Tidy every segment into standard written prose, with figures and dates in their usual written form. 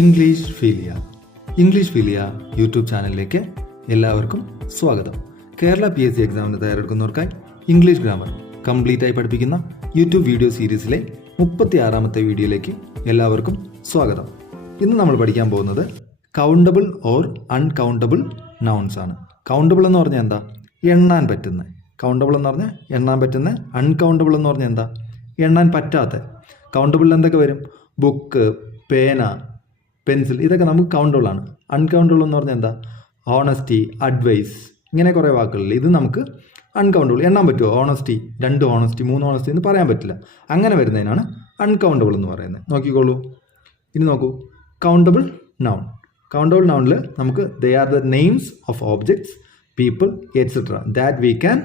English ഫീലിയ YouTube ചാനലിലേക്ക് എല്ലാവർക്കും സ്വാഗതം. കേരള PSC എക്സാമിന് തയ്യാറെടുക്കുന്നവർക്കായി ഇംഗ്ലീഷ് ഗ്രാമർ കംപ്ലീറ്റ് ആയി പഠിപ്പിക്കുന്ന യൂട്യൂബ് വീഡിയോ സീരീസിലെ 36ാമത്തെ വീഡിയോയിലേക്ക് എല്ലാവർക്കും സ്വാഗതം. ഇന്ന് നമ്മൾ പഠിക്കാൻ പോകുന്നത് കൗണ്ടബിൾ ഓർ അൺകൗണ്ടബിൾ നൗൺസ് ആണ്. കൗണ്ടബിൾ എന്ന് പറഞ്ഞാൽ എന്താ? എണ്ണാൻ പറ്റുന്ന. കൗണ്ടബിൾ എന്ന് പറഞ്ഞാൽ എണ്ണാൻ പറ്റുന്ന. അൺകൗണ്ടബിൾ എന്ന് പറഞ്ഞാൽ എന്താ? എണ്ണാൻ പറ്റാത്ത. കൗണ്ടബിളിൽ എന്തൊക്കെ വരും? ബുക്ക്, പേന, പെൻസിൽ, ഇതൊക്കെ നമുക്ക് കൗണ്ടബിൾ ആണ്. അൺകൗണ്ടബിൾ എന്ന് പറഞ്ഞാൽ എന്താ? ഓണസ്റ്റി, അഡ്വൈസ്, ഇങ്ങനെ കുറേ വാക്കുകളില്ല. ഇത് നമുക്ക് അൺകൗണ്ടബിൾ. എണ്ണാൻ പറ്റുമോ? ഓണസ്റ്റി, 2 ഓണസ്റ്റി, 3 ഓണസ്റ്റി എന്ന് പറയാൻ പറ്റില്ല. അങ്ങനെ വരുന്നതിനാണ് അൺകൗണ്ടബിൾ എന്ന് പറയുന്നത്. നോക്കിക്കോളൂ, ഇനി നോക്കൂ. Countable noun. കൗണ്ടബിൾ നൗണിൽ നമുക്ക് they are the names of objects, people, et cetera that we can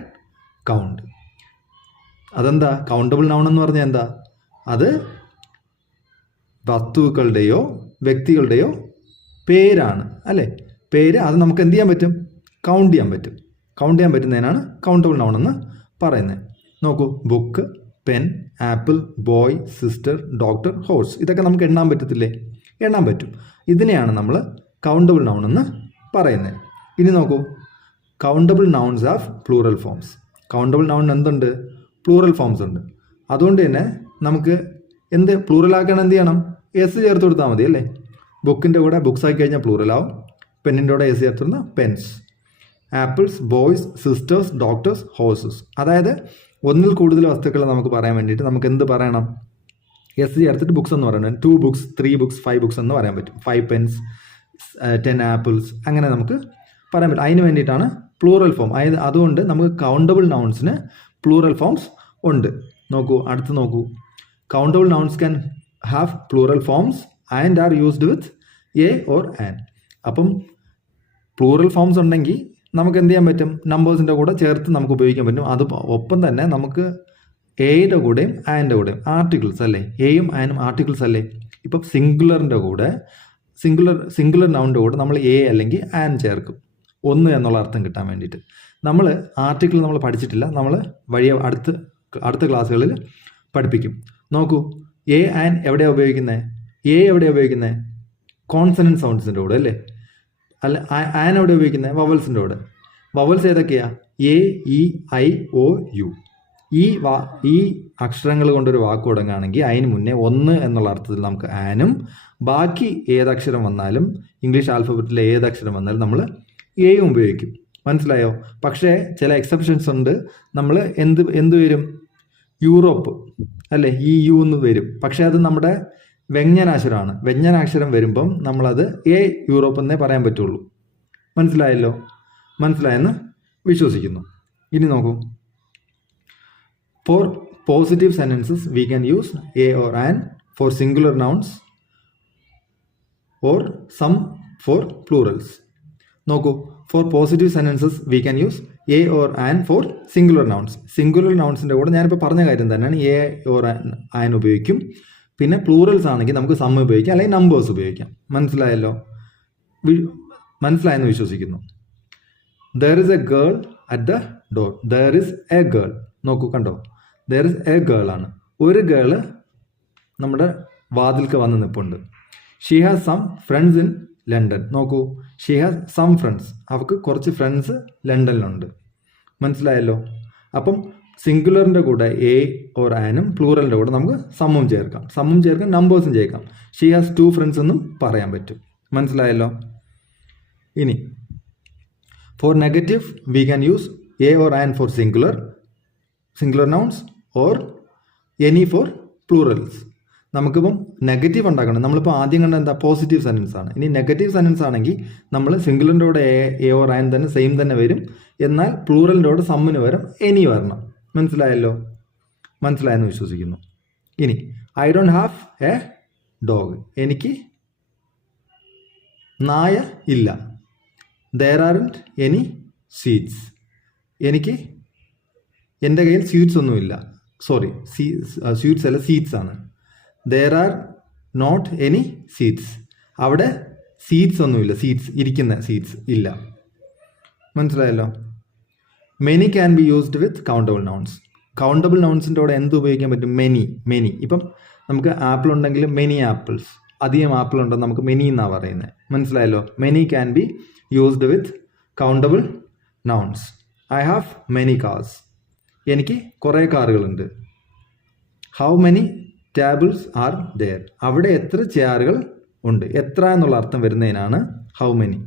count. അതെന്താ? കൗണ്ടബിൾ നൗൺ എന്ന് പറഞ്ഞാൽ എന്താ? അത് വസ്തുക്കളുടെയോ വ്യക്തികളുടെയോ പേരാണ്, അല്ലേ? പേര്. അത് നമുക്ക് എന്ത് ചെയ്യാൻ പറ്റും? കൗണ്ട് ചെയ്യാൻ പറ്റും. കൗണ്ട് ചെയ്യാൻ പറ്റുന്നതിനാണ് കൗണ്ടബിൾ നൗൺ എന്ന് പറയുന്നത്. നോക്കൂ, book, pen, apple, boy, sister, doctor, horse, ഇതൊക്കെ നമുക്ക് എണ്ണാൻ പറ്റത്തില്ലേ? എണ്ണാൻ പറ്റും. ഇതിനെയാണ് നമ്മൾ കൗണ്ടബിൾ നൗൺ എന്ന് പറയുന്നത്. ഇനി നോക്കൂ, countable nouns have plural forms. Countable noun എന്തുണ്ട്? പ്ലൂറൽ ഫോംസ് ഉണ്ട്. അതുകൊണ്ട് തന്നെ നമുക്ക് പ്ലൂറലാക്കാൻ എന്ത് ചെയ്യണം? എസ് ചേർത്ത് കൊടുത്താൽ മതി, അല്ലേ? ബുക്കിൻ്റെ കൂടെ ബുക്സ് ആക്കി കഴിഞ്ഞാൽ പ്ലൂറലാവും. പെന്നിൻ്റെ കൂടെ എസ് ചേർത്ത് കൊടുത്താൽ pens. Apples, boys, sisters, doctors, horses. അതായത് ഒന്നിൽ കൂടുതൽ വസ്തുക്കൾ നമുക്ക് പറയാൻ വേണ്ടിയിട്ട് നമുക്ക് എന്ത് പറയണം? എസ് ചേർത്തിട്ട് ബുക്സ് എന്ന് പറയണം. 2 ബുക്സ്, 3 ബുക്സ്, 5 ബുക്സ് എന്ന് പറയാൻ പറ്റും. 5 പെൻസ്, 10 ആപ്പിൾസ്, അങ്ങനെ നമുക്ക് പറയാൻ പറ്റും. അതിന് വേണ്ടിയിട്ടാണ് പ്ലൂറൽ ഫോം. അതുകൊണ്ട് നമുക്ക് കൗണ്ടബിൾ നൗൺസിന് പ്ലൂറൽ ഫോംസ് ഉണ്ട്. നോക്കൂ, അടുത്ത് നോക്കൂ. Countable nouns can have plural forms and are used with a or an. അപ്പം പ്ലൂറൽ ഫോംസ് ഉണ്ടെങ്കിൽ നമുക്ക് എന്ത് ചെയ്യാൻ പറ്റും? നമ്പേഴ്സിൻ്റെ കൂടെ ചേർത്ത് നമുക്ക് ഉപയോഗിക്കാൻ പറ്റും. അത് ഒപ്പം തന്നെ നമുക്ക് എയുടെ കൂടെയും ആൻ്റെ കൂടെയും ആർട്ടിക്കിൾസ്, അല്ലേ? എയും ആനും ആർട്ടിക്കിൾസ്, അല്ലേ? ഇപ്പം സിംഗുലറിൻ്റെ കൂടെ സിംഗുലർ നൗണിൻ്റെ കൂടെ നമ്മൾ എ അല്ലെങ്കിൽ ആൻ ചേർക്കും, 1 എന്നുള്ള അർത്ഥം കിട്ടാൻ വേണ്ടിയിട്ട്. നമ്മൾ ആർട്ടിക്കിൾ നമ്മൾ പഠിച്ചിട്ടില്ല, നമ്മൾ അടുത്ത ക്ലാസ്സുകളിൽ പഠിപ്പിക്കും. നോക്കൂ, എ ആൻ എവിടെയാണ് ഉപയോഗിക്കുന്നത്? എവിടെയാണ് ഉപയോഗിക്കുന്നത്? കോൺസണൻറ്റ് സൗണ്ട്സിൻ്റെ കൂടെ, അല്ലേ? അല്ല, ആൻ എവിടെ ഉപയോഗിക്കുന്നത്? വവൽസിൻ്റെ കൂടെ. വവൽസ് ഏതൊക്കെയാണ്? A, E, I, O, U. ഈ അക്ഷരങ്ങൾ കൊണ്ടൊരു വാക്ക് തുടങ്ങുകയാണെങ്കിൽ അതിന് മുന്നേ 1 എന്നുള്ള അർത്ഥത്തിൽ നമുക്ക് ആനും, ബാക്കി ഏതക്ഷരം വന്നാലും ഇംഗ്ലീഷ് ആൽഫബറ്റിലെ ഏതക്ഷരം വന്നാലും നമ്മൾ എയും ഉപയോഗിക്കും. മനസ്സിലായോ? പക്ഷേ ചില എക്സെപ്ഷൻസ് ഉണ്ട്. നമ്മൾ എന്ത് വരും? യൂറോപ്പ്, അല്ലേ? ഈ യു എന്ന് വരും. പക്ഷേ അത് നമ്മുടെ വ്യഞ്ജനാക്ഷരമാണ്. വ്യഞ്ജനാക്ഷരം വരുമ്പം നമ്മളത് എ യൂറോപ്പ് എന്നേ പറയാൻ പറ്റുള്ളൂ. മനസ്സിലായല്ലോ? മനസ്സിലായെന്ന് വിശ്വസിക്കുന്നു. ഇനി നോക്കൂ, for positive sentences we can use a or an for singular nouns or some for plurals. നോക്കൂ, for positive sentences we can use a or an for singular nouns. Singular നൗൺസിൻ്റെ കൂടെ ഞാനിപ്പോൾ പറഞ്ഞ കാര്യം തന്നെയാണ്. എ ഓർ ആൻ ഉപയോഗിക്കും. പിന്നെ plurals ആണെങ്കിൽ നമുക്ക് സം ഉപയോഗിക്കാം, അല്ലെങ്കിൽ നമ്പേഴ്സ് ഉപയോഗിക്കാം. മനസ്സിലായല്ലോ? മനസ്സിലായെന്ന് വിശ്വസിക്കുന്നു. There is A girl at the door. There is A girl. നോക്കൂ, കണ്ടോ? ദർ ഇസ് എ ഗേൾ ആണ്. ഒരു ഗേള് നമ്മുടെ വാതിൽക്ക് വന്ന് നിൽപ്പുണ്ട്. She has some friends in London. നോക്കൂ, ഷീ ഹാസ് സം ഫ്രണ്ട്സ്. അവർക്ക് കുറച്ച് ഫ്രണ്ട്സ് ലണ്ടനിലുണ്ട്. മനസ്സിലായല്ലോ? അപ്പം സിംഗുലറിൻ്റെ കൂടെ എ ഓർ ആനും പ്ലൂറലിൻ്റെ കൂടെ നമുക്ക് സമ്മും ചേർക്കാം. നമ്പേഴ്സും ചേർക്കാം. ഷീ ഹാസ് 2 ഫ്രണ്ട്സ് എന്നും പറയാൻ പറ്റും. മനസ്സിലായല്ലോ? ഇനി for negative we can use a or an for singular nouns or any for plurals. നമുക്കിപ്പം നെഗറ്റീവ് ഉണ്ടാക്കണം. നമ്മളിപ്പോൾ ആദ്യം കണ്ട എന്താ? പോസിറ്റീവ് സെൻറ്റൻസ് ആണ്. ഇനി നെഗറ്റീവ് സെൻറ്റൻസ് ആണെങ്കിൽ നമ്മൾ സിംഗുലറിൻ്റെ കൂടെ എ ഓർ ആൻ തന്നെ സെയിം തന്നെ വരും. എന്നാൽ പ്ലൂറലിൻ്റെ കൂടെ സമ്മിന് വരും എനി വരണം. മനസ്സിലായല്ലോ? മനസ്സിലായെന്ന് വിശ്വസിക്കുന്നു. ഇനി I don't have a dog. എനിക്ക് നായ ഇല്ല. There aren't any sweets. എൻ്റെ കയ്യിൽ സ്വീറ്റ്സ് ഒന്നുമില്ല. സോറി, സ്വീറ്റ്സ് അല്ല, സീറ്റ്സ് ആണ്. There are not any seats. അവിടെ സീറ്റ്സ് ഒന്നുമില്ല. ഇരിക്കുന്ന സീറ്റ്സ് ഇല്ല. മനസ്സിലായല്ലോ? Many can be used with countable nouns. Countable നൗൺസിൻ്റെ കൂടെ എന്ത് ഉപയോഗിക്കാൻ പറ്റും? മെനി. ഇപ്പം നമുക്ക് ആപ്പിൾ ഉണ്ടെങ്കിൽ മെനി ആപ്പിൾസ്, അധികം ആപ്പിൾ ഉണ്ടെന്ന് നമുക്ക് മെനി എന്നാണ് പറയുന്നത്. മനസ്സിലായല്ലോ? Many can be used with countable nouns. I have many cars. എനിക്ക് കുറേ കാറുകളുണ്ട്. How many tables are there. അവിടെ എത്ര ചെയറുകൾ ഉണ്ട്. എത്ര എന്നുള്ള അർത്ഥം വരുന്നതിനാണ് ഹൗ മെനി.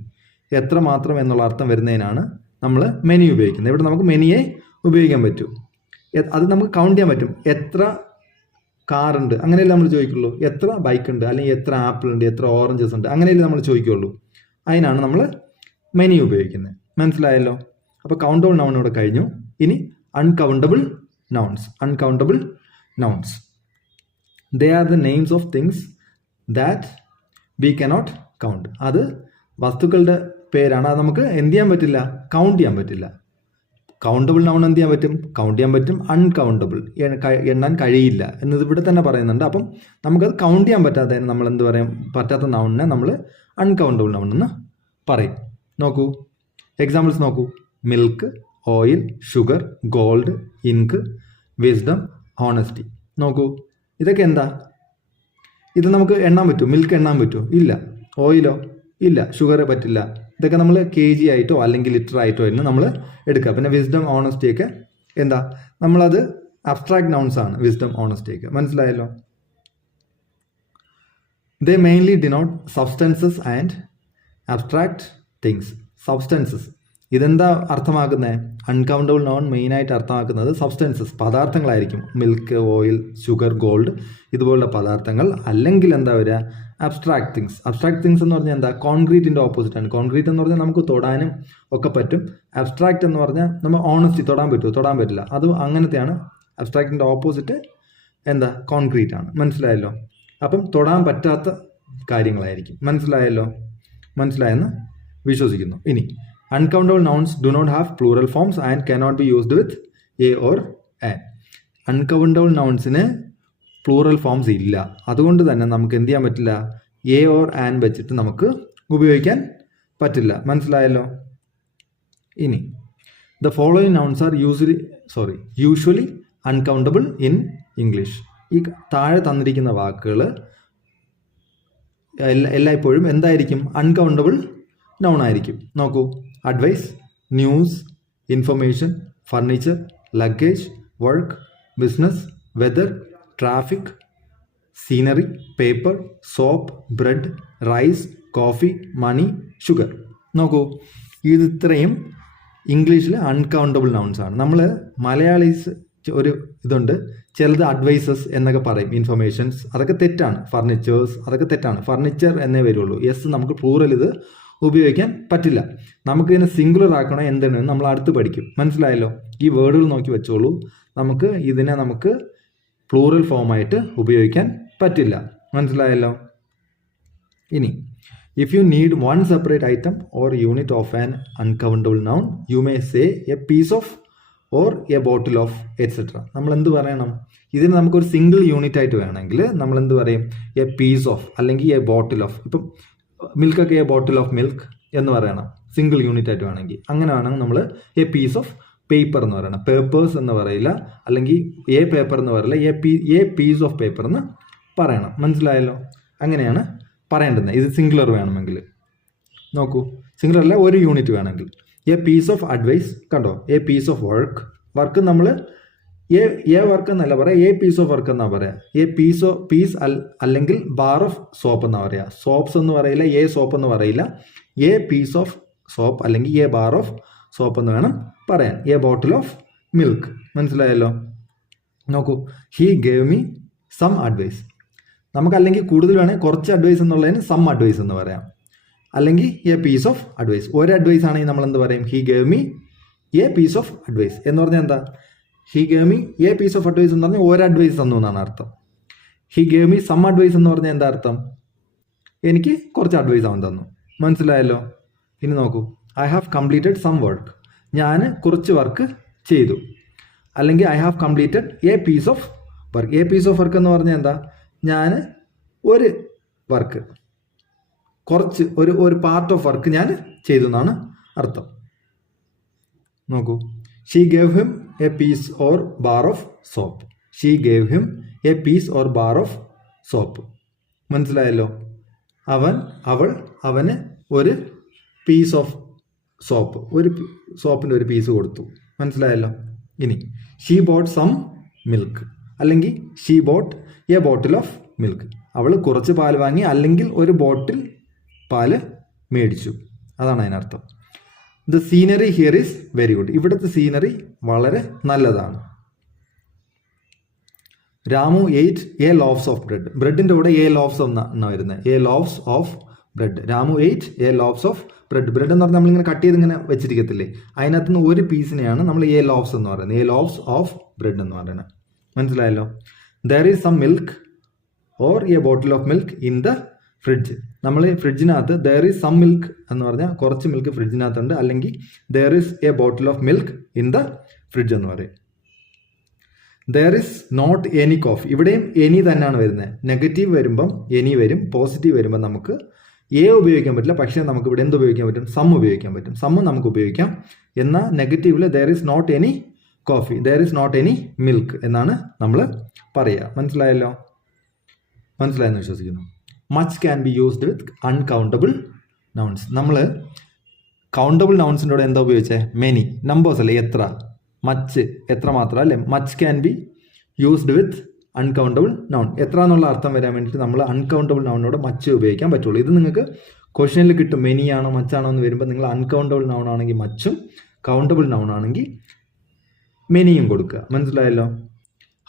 എത്ര മാത്രം എന്നുള്ള അർത്ഥം വരുന്നതിനാണ് നമ്മൾ മെനി ഉപയോഗിക്കുന്നത്. ഇവിടെ നമുക്ക് മെനിയെ ഉപയോഗിക്കാൻ പറ്റും. അത് നമുക്ക് കൗണ്ട് ചെയ്യാൻ പറ്റും. എത്ര കാറുണ്ട് അങ്ങനെയല്ലേ നമ്മൾ ചോദിക്കുള്ളൂ. എത്ര ബൈക്ക് ഉണ്ട്, അല്ലെങ്കിൽ എത്ര ആപ്പിൾ ഉണ്ട്, എത്ര ഓറഞ്ചസ് ഉണ്ട്, അങ്ങനെയല്ലേ നമ്മൾ ചോദിക്കുള്ളൂ. അതിനാണ് നമ്മൾ മെനി ഉപയോഗിക്കുന്നത്. മനസ്സിലായല്ലോ? അപ്പോൾ കൗണ്ടബിൾ നൗൺ ഇവിടെ കഴിഞ്ഞു. ഇനി uncountable nouns. Uncountable nouns, they are the names of things that we cannot count. അത് വസ്തുക്കളുടെ പേരാണ്. അത് നമുക്ക് എന്ത് ചെയ്യാൻ പറ്റില്ല, കൗണ്ട് ചെയ്യാൻ പറ്റില്ല. കൗണ്ടബിൾ നൗൺ എന്ത് ചെയ്യാൻ പറ്റും, കൗണ്ട് ചെയ്യാൻ പറ്റും. അൺകൗണ്ടബിൾ എണ്ണാൻ കഴിയില്ല എന്നത് ഇവിടെ തന്നെ പറയുന്നുണ്ട്. അപ്പം നമുക്കത് കൗണ്ട് ചെയ്യാൻ പറ്റാത്തതിന് നമ്മൾ എന്ത് പറയും, പറ്റാത്ത നൗണിനെ നമ്മൾ അൺകൗണ്ടബിൾ നൗൺ എന്ന് പറയും. നോക്കൂ, എക്സാമ്പിൾസ് നോക്കൂ. Milk, oil, sugar, gold, ink, wisdom, honesty. നോക്കൂ, ഇതൊക്കെ എന്താ? ഇത് നമുക്ക് എണ്ണാൻ പറ്റുമോ? മിൽക്ക് എണ്ണാൻ പറ്റുമോ? ഇല്ല. ഓയിലോ? ഇല്ല. ഷുഗർ പറ്റില്ല. ഇതൊക്കെ നമ്മൾ kg ആയിട്ടോ അല്ലെങ്കിൽ ലിറ്റർ ആയിട്ടോ ആയിരുന്നു നമ്മൾ എടുക്കുക. പിന്നെ വിസ്ഡം, ഓണസ്റ്റി ഒക്കെ എന്താ, നമ്മളത് അബ്സ്ട്രാക്ട് നൗൺസ് ആണ്. വിസ്ഡം, ഓണസ്റ്റി ഒക്കെ. മനസ്സിലായല്ലോ? They mainly denote substances and abstract things. Substances ഇതെന്താ അർത്ഥമാക്കുന്നത്? അൺകൗണ്ടബിൾ നൗൺ മെയിനായിട്ട് അർത്ഥമാക്കുന്നത് സബ്സ്റ്റൻസസ്, പദാർത്ഥങ്ങളായിരിക്കും. മിൽക്ക്, ഓയിൽ, ഷുഗർ, ഗോൾഡ് ഇതുപോലുള്ള പദാർത്ഥങ്ങൾ. അല്ലെങ്കിൽ എന്താ വരിക, അബ്സ്ട്രാക്ട് തിങ്സ്. അബ്സ്ട്രാക്ട് തിങ്സ് എന്ന് പറഞ്ഞാൽ എന്താ, കോൺക്രീറ്റിൻ്റെ ഓപ്പോസിറ്റ് ആണ്. കോൺക്രീറ്റ് എന്ന് പറഞ്ഞാൽ നമുക്ക് തൊടാനും ഒക്കെ പറ്റും. അബ്സ്ട്രാക്ട് എന്ന് പറഞ്ഞാൽ നമ്മൾ ഓണസ്റ്റി തൊടാൻ പറ്റുമോ? തൊടാൻ പറ്റില്ല. അത് അങ്ങനത്തെയാണ്. അബ്സ്ട്രാക്റ്റിൻ്റെ ഓപ്പോസിറ്റ് എന്താ, കോൺക്രീറ്റ് ആണ്. മനസ്സിലായല്ലോ? അപ്പം തൊടാൻ പറ്റാത്ത കാര്യങ്ങളായിരിക്കും. മനസ്സിലായല്ലോ? മനസ്സിലായെന്ന് വിശ്വസിക്കുന്നു. ഇനി uncountable nouns do not have plural forms and cannot be used with a or an. Uncountable നൗൺസിന് പ്ലൂറൽ ഫോംസ് ഇല്ല. അതുകൊണ്ട് തന്നെ നമുക്ക് എന്ത് ചെയ്യാൻ പറ്റില്ല, എ ഓർ ആൻ വെച്ചിട്ട് നമുക്ക് ഉപയോഗിക്കാൻ പറ്റില്ല. മനസ്സിലായല്ലോ? ഇനി the following nouns are usually uncountable in English. ഈ താഴെ തന്നിരിക്കുന്ന വാക്കുകൾ എല്ലായ്പ്പോഴും എന്തായിരിക്കും, അൺകൗണ്ടബിൾ നൗൺ ആയിരിക്കും. നോക്കൂ, advice, news, information, furniture, luggage, work, business, weather, traffic, scenery, paper, soap, bread, rice, coffee, money, sugar. നോക്കൂ, ഇത് ഇത്രയും ഇംഗ്ലീഷിൽ അൺകൗണ്ടബിൾ നൗൺസ് ആണ്. നമ്മൾ മലയാളീസ് ഒരു ഇതുണ്ട്, ചിലത് അഡ്വൈസസ് എന്നൊക്കെ പറയും, ഇൻഫർമേഷൻസ്, അതൊക്കെ തെറ്റാണ്. ഫർണിച്ചേഴ്സ് അതൊക്കെ തെറ്റാണ്. ഫർണിച്ചർ എന്നേ വരുള്ളൂ. യെസ്, നമുക്ക് പ്ലൂറൽ ഇത് ഉപയോഗിക്കാൻ പറ്റില്ല. നമുക്കിതിനെ സിംഗുലർ ആക്കണോ എന്തെന്ന് നമ്മൾ അടുത്ത് പഠിക്കും. മനസ്സിലായല്ലോ? ഈ വേർഡുകൾ നോക്കി വെച്ചോളൂ. നമുക്ക് പ്ലൂറൽ ഫോമായിട്ട് ഉപയോഗിക്കാൻ പറ്റില്ല. മനസ്സിലായല്ലോ? ഇനി if you need one separate item or unit of an uncountable noun you may say a piece of or a bottle of etcetera. നമ്മൾ എന്ത് പറയണം? ഇതിന് നമുക്കൊരു സിംഗിൾ യൂണിറ്റ് ആയിട്ട് വേണമെങ്കിൽ നമ്മൾ എന്ത് പറയും, എ പീസ് ഓഫ് അല്ലെങ്കിൽ എ ബോട്ടിൽ ഓഫ്. ഇപ്പം മിൽക്കൊക്കെ എ ബോട്ടിൽ ഓഫ് മിൽക്ക് എന്ന് പറയണം, സിംഗിൾ യൂണിറ്റ് ആയിട്ട് വേണമെങ്കിൽ. അങ്ങനെ വേണമെങ്കിൽ നമ്മൾ എ പീസ് ഓഫ് പേപ്പർ എന്ന് പറയണം. പേപ്പേഴ്സ് എന്ന് പറയില്ല, അല്ലെങ്കിൽ എ പേപ്പർ എന്ന് പറയില്ല, എ പീസ് ഓഫ് പേപ്പർ എന്ന് പറയണം. മനസ്സിലായല്ലോ? അങ്ങനെയാണ് പറയേണ്ടത്. ഇത് സിംഗുലർ വേണമെങ്കിൽ. നോക്കൂ, സിംഗുലർ അല്ല, ഒരു യൂണിറ്റ് വേണമെങ്കിൽ. എ പീസ് ഓഫ് അഡ്വൈസ്, കണ്ടോ, എ പീസ് ഓഫ് വർക്ക് നമ്മൾ എ വർക്ക് എന്നല്ല പറയാം, എ പീസ് ഓഫ് വർക്ക് എന്നാ പറയാം. എ പീസ് അല്ലെങ്കിൽ ബാർ ഓഫ് സോപ്പ് എന്നാ പറയാ. സോപ്സ് എന്ന് പറയില്ല, എ സോപ്പ് എന്ന് പറയില്ല. എ പീസ് ഓഫ് സോപ്പ് അല്ലെങ്കിൽ എ ബാർ ഓഫ് സോപ്പ് എന്ന് വേണം പറയാൻ. A bottle of milk. മനസ്സിലായല്ലോ? നോക്കൂ, he gave me some advice. നമുക്ക് അല്ലെങ്കിൽ കൂടുതൽ വേണമെങ്കിൽ കുറച്ച് അഡ്വൈസ് എന്നുള്ളതിന് സം അഡ്വൈസ് എന്ന് പറയാം. അല്ലെങ്കിൽ എ പീസ് ഓഫ് അഡ്വൈസ്. ഒരു അഡ്വൈസ് ആണെങ്കിൽ നമ്മൾ എന്ത് പറയും, he gave me a piece of advice എന്ന് പറഞ്ഞാൽ എന്താ, he gave me a piece of advice എന്ന് പറഞ്ഞാൽ ഒരു അഡ്വൈസ് തന്നു എന്നാണ് അർത്ഥം. He gave me some advice എന്ന് പറഞ്ഞാൽ എന്താ അർത്ഥം, എനിക്ക് കുറച്ച് അഡ്വൈസ് അവൻ തന്നു. മനസ്സിലായല്ലോ? ഇനി നോക്കൂ, I have completed some work. ഞാൻ കുറച്ച് വർക്ക് ചെയ്തു. അല്ലെങ്കിൽ I have completed a piece of work. A piece of work എന്ന് പറഞ്ഞാൽ എന്താ, ഞാൻ ഒരു വർക്ക്, കുറച്ച് ഒരു പാർട്ട് ഓഫ് വർക്ക് ഞാൻ ചെയ്തു എന്നാണ് അർത്ഥം. നോക്കൂ, she gave him a piece or bar of soap. She gave him a piece or bar of soap. മനസ്സിലായല്ലോ? അവൾ അവന് ഒരു പീസ് ഓഫ് സോപ്പ്, ഒരു സോപ്പിൻ്റെ ഒരു പീസ് കൊടുത്തു. മനസ്സിലായല്ലോ? ഇനി ഷീ ബോട്ട് സം മിൽക്ക്, അല്ലെങ്കിൽ she boat A bottle of milk. അവൾ കുറച്ച് പാൽ വാങ്ങി, അല്ലെങ്കിൽ ഒരു ബോട്ടിൽ പാല് മേടിച്ചു. അതാണ് അതിനർത്ഥം. The scenery here is very good. ഇവിടുത്തെ സീനറി വളരെ നല്ലതാണ്. Ramu ate a loaves of bread. ബ്രെഡിൻ്റെ കൂടെ എ ലോവ്സ് എന്നാണ് വരുന്നത്. A loaves of bread. Ramu ate a loaves of bread. Bread എന്ന് പറഞ്ഞാൽ നമ്മളിങ്ങനെ കട്ട് ചെയ്ത് ഇങ്ങനെ വെച്ചിരിക്കത്തില്ലേ, അതിനകത്ത് നിന്ന് ഒരു പീസിനെയാണ് നമ്മൾ എ ലോവ്സ് എന്ന് പറയുന്നത്. എ ലോവ്സ് ഓഫ് ബ്രെഡ് എന്ന് പറയുന്നത്. മനസ്സിലായല്ലോ? There is some milk or a bottle of milk in the fridge. നമ്മൾ ഫ്രിഡ്ജിനകത്ത് ദർ ഈസ് സം മിൽക്ക് എന്ന് പറഞ്ഞാൽ കുറച്ച് മിൽക്ക് ഫ്രിഡ്ജിനകത്തുണ്ട്, അല്ലെങ്കിൽ there is a bottle of milk in the fridge എന്ന് പറയും. There is not any coffee. ഇവിടെയും എനി തന്നെയാണ് വരുന്നത്. നെഗറ്റീവ് വരുമ്പം എനി വരും, പോസിറ്റീവ് വരുമ്പം നമുക്ക് എ ഉപയോഗിക്കാൻ പറ്റില്ല. പക്ഷേ നമുക്ക് ഇവിടെ എന്ത് ഉപയോഗിക്കാൻ പറ്റും? സം ഉപയോഗിക്കാൻ പറ്റും. സം നമുക്ക് ഉപയോഗിക്കാം. എന്നാൽ നെഗറ്റീവിൽ there is not any coffee, there is not any milk എന്നാണ് നമ്മൾ പറയുക. മനസ്സിലായല്ലോ? മനസ്സിലായെന്ന് വിശ്വസിക്കുന്നു. Much can be used with uncountable nouns. നമ്മൾ കൗണ്ടബിൾ നൗൺസിൻ്റെ കൂടെ എന്താ ഉപയോഗിച്ചത്? മെനി. നമ്പേഴ്സ് അല്ലേ, എത്ര. മച്ച് എത്ര മാത്രം അല്ലേ. Much can be used with uncountable noun. എത്ര എന്നുള്ള അർത്ഥം വരാൻ വേണ്ടിയിട്ട് നമ്മൾ അൺകൗണ്ടബിൾ നൗണിനോട് മച്ച് ഉപയോഗിക്കാൻ പറ്റുള്ളൂ. ഇത് നിങ്ങൾക്ക് ക്വസ്റ്റ്യനിൽ കിട്ടും. മെനിയാണോ മച്ചാണോ എന്ന് വരുമ്പോൾ നിങ്ങൾ അൺകൗണ്ടബിൾ നൗൺ ആണെങ്കിൽ മച്ചും, കൗണ്ടബിൾ നൗൺ ആണെങ്കിൽ മെനിയും കൊടുക്കുക. മനസ്സിലായല്ലോ?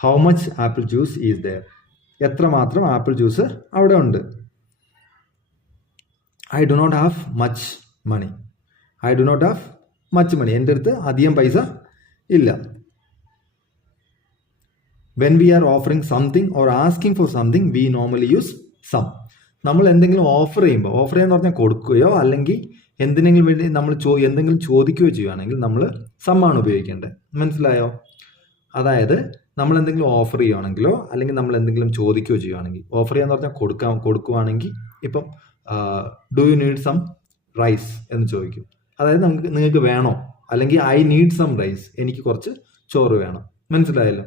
How much apple juice is there. എത്രമാത്രം ആപ്പിൾ ജ്യൂസ് അവിടെ ഉണ്ട്. I do not have much money. I do not have much money. എൻ്റെ അടുത്ത് അധികം പൈസ ഇല്ല. When we are offering something or asking for something we normally use some. നമ്മൾ എന്തെങ്കിലും ഓഫർ ചെയ്യുമ്പോൾ, ഓഫർ ചെയ്യാന്ന് പറഞ്ഞാൽ കൊടുക്കുകയോ അല്ലെങ്കിൽ എന്തിനെങ്കിലും വേണ്ടി നമ്മൾ എന്തെങ്കിലും ചോദിക്കുകയോ ചെയ്യുകയാണെങ്കിൽ നമ്മൾ സം ആണ് ഉപയോഗിക്കേണ്ടത്. മനസ്സിലായോ? അതായത് നമ്മൾ എന്തെങ്കിലും ഓഫർ ചെയ്യുകയാണെങ്കിലോ അല്ലെങ്കിൽ നമ്മൾ എന്തെങ്കിലും ചോദിക്കുകയോ ചെയ്യുകയാണെങ്കിൽ, ഓഫർ ചെയ്യാന്ന് പറഞ്ഞാൽ കൊടുക്കുകയാണെങ്കിൽ ഇപ്പം do you need some rice എന്ന് ചോദിക്കും. അതായത് നിങ്ങൾക്ക് വേണോ, അല്ലെങ്കിൽ ഐ നീഡ് സം റൈസ്, എനിക്ക് കുറച്ച് ചോറ് വേണം. മനസ്സിലായല്ലോ?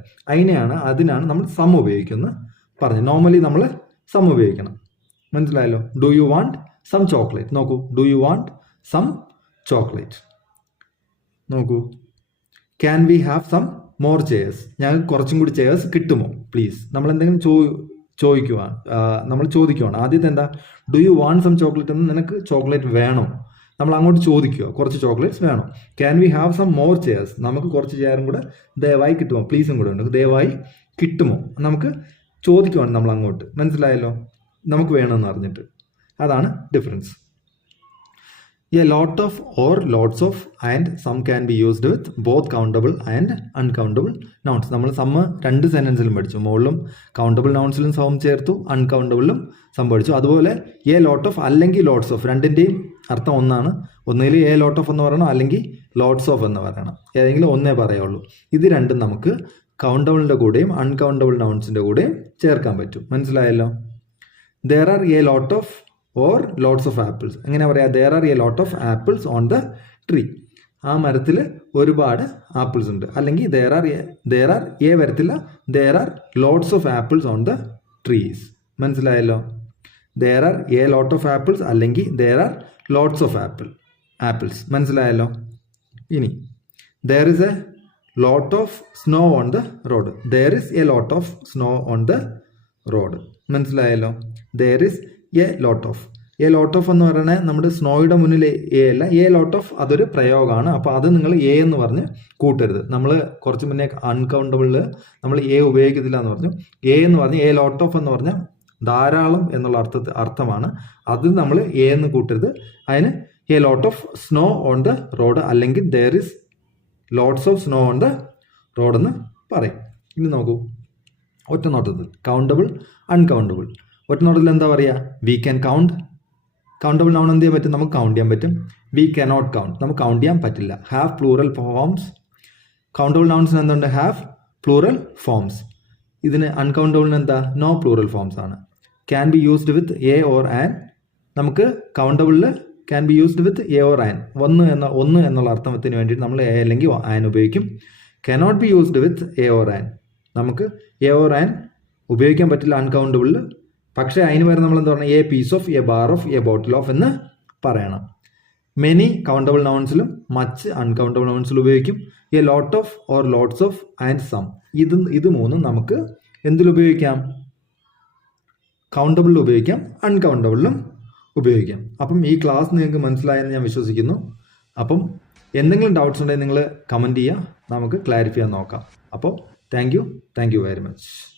അതിനാണ് നമ്മൾ സം ഉപയോഗിക്കുന്നത് പറഞ്ഞു. നോർമലി നമ്മൾ സം ഉപയോഗിക്കണം. മനസ്സിലായല്ലോ? Do you want some chocolate. നോക്കൂ, do you want some chocolate. നോക്കൂ, can we have some more chairs. ഞങ്ങൾക്ക് കുറച്ചും കൂടി ചെയേഴ്സ് കിട്ടുമോ പ്ലീസ്. നമ്മൾ എന്തെങ്കിലും നമ്മൾ ചോദിക്കുവാണ്. ആദ്യത്തെ എന്താ? Do you want some chocolate എന്ന്, നിനക്ക് ചോക്ലേറ്റ് വേണോ, നമ്മൾ അങ്ങോട്ട് ചോദിക്കുക, കുറച്ച് ചോക്ലേറ്റ്സ് വേണം. Can we have some more chairs, നമുക്ക് കുറച്ച് ചെയറും കൂടെ ദയവായി കിട്ടുമോ, പ്ലീസും കൂടെ ഉണ്ട്, ദയവായി കിട്ടുമോ, നമുക്ക് ചോദിക്കുവാണ് നമ്മൾ അങ്ങോട്ട്. മനസ്സിലായല്ലോ? നമുക്ക് വേണമെന്ന് പറഞ്ഞിട്ട്. അതാണ് difference. A lot of or lots of and some can be used with both countable and uncountable nouns. നമ്മൾ സമ്മ് 2 സെൻറ്റൻസിലും പഠിച്ചു. മുകളിലും കൗണ്ടബിൾ നൗൺസിലും സം ചേർത്തു, അൺകൗണ്ടബിളിലും സം പഠിച്ചു. അതുപോലെ എ ലോട്ട് ഓഫ് അല്ലെങ്കിൽ ലോട്ട്സ് ഓഫ്, രണ്ടിൻ്റെയും അർത്ഥം ഒന്നാണ്. ഒന്നുകിൽ എ ലോട്ട് ഓഫ് എന്ന് പറയണം, അല്ലെങ്കിൽ ലോട്ട്സ് ഓഫ് എന്ന് പറയണം. ഏതെങ്കിലും ഒന്നേ പറയുള്ളൂ. ഇത് രണ്ടും നമുക്ക് കൗണ്ടബിളിൻ്റെ കൂടെയും അൺകൗണ്ടബിൾ നൗൺസിൻ്റെ കൂടെയും ചേർക്കാൻ പറ്റും. മനസ്സിലായല്ലോ? there are a lot of or lots of apples. എങ്ങനെ പറയാം? there are a lot of apples on the tree. ആ മരത്തിൽ ഒരുപാട് ആപ്പിൾസ് ഉണ്ട്. അല്ലെങ്കിൽ there are a വരത്തില്ല, there are lots of apples on the trees. മനസ്സിലായല്ലോ? there are a lot of apples അല്ലെങ്കിൽ there are lots of apples. മനസ്സിലായല്ലോ? ഇനി there is a lot of snow on the road. there is a lot of snow on the road. മനസ്സിലായല്ലോ? there is a lot of. A lot of എന്ന് പറയുന്നത് നമ്മുടെ സ്നോയുടെ മുന്നിൽ A അല്ല, A lot of അതൊരു പ്രയോഗമാണ്. അപ്പോൾ അത് നിങ്ങൾ എ എന്ന് പറഞ്ഞ് കൂട്ടരുത്. നമ്മൾ കുറച്ച് മുന്നേ അൺകൗണ്ടബിളിൽ നമ്മൾ എ ഉപയോഗിക്കത്തില്ല എന്ന് പറഞ്ഞു. എ എന്ന് പറഞ്ഞ് എ ലോട്ട് ഓഫ് എന്ന് പറഞ്ഞാൽ ധാരാളം എന്നുള്ള അർത്ഥമാണ്. അത് നമ്മൾ എ എന്ന് കൂട്ടരുത്. അതിന് A lot of snow on the road അല്ലെങ്കിൽ there is lots of snow on the road എന്ന് പറയും. ഇനി നോക്കൂ, ഒറ്റ നോട്ടത്തിൽ കൗണ്ടബിൾ അൺകൗണ്ടബിൾ. ഒറ്റ നോട്ടത്തിൽ എന്താ പറയുക? We can count. Countable noun എന്ത് ചെയ്യാൻ പറ്റും? നമുക്ക് കൗണ്ട് ചെയ്യാൻ പറ്റും. വി കനോട്ട് കൗണ്ട്, നമുക്ക് കൗണ്ട് ചെയ്യാൻ പറ്റില്ല. Have plural forms. കൗണ്ടബിൾ നൗൺസിന് എന്തുണ്ട്? Have plural forms. ഇതിന് അൺകൗണ്ടബിളിന് എന്താ? നോ പ്ലൂറൽ ഫോംസ് ആണ്. Can be used with a or an. നമുക്ക് കൗണ്ടബിളിൽ can be used with a or an, ഒന്ന് എന്നുള്ള അർത്ഥത്തിന് വേണ്ടിയിട്ട് നമ്മൾ എ അല്ലെങ്കിൽ ആൻ ഉപയോഗിക്കും. Cannot be used with a or an. നമുക്ക് എ ഓർ ആൻ ഉപയോഗിക്കാൻ പറ്റില്ല അൺകൗണ്ടബിളിൽ. പക്ഷേ അതിന് പകരം നമ്മൾ എന്താ പറയുക, a piece of, a bar of, a bottle of എന്ന് പറയണം. മെനി കൗണ്ടബിൾ നൗൺസിലും മച്ച് അൺകൗണ്ടബിൾ നൗൺസിലും ഉപയോഗിക്കും. A lot of or lots of and some. ഇത് മൂന്നും നമുക്ക് എന്തിലുപയോഗിക്കാം? കൗണ്ടബിളിൽ ഉപയോഗിക്കാം, അൺകൗണ്ടബിളിലും ഉപയോഗിക്കാം. അപ്പം ഈ ക്ലാസ് നിങ്ങൾക്ക് മനസ്സിലായെന്ന് ഞാൻ വിശ്വസിക്കുന്നു. അപ്പം എന്തെങ്കിലും ഡൗട്ട്സ് ഉണ്ടെങ്കിൽ നിങ്ങൾ കമൻറ്റ് ചെയ്യുക, നമുക്ക് ക്ലാരിഫൈ ചെയ്യാൻ നോക്കാം. അപ്പോൾ താങ്ക് യു വെരി മച്ച്.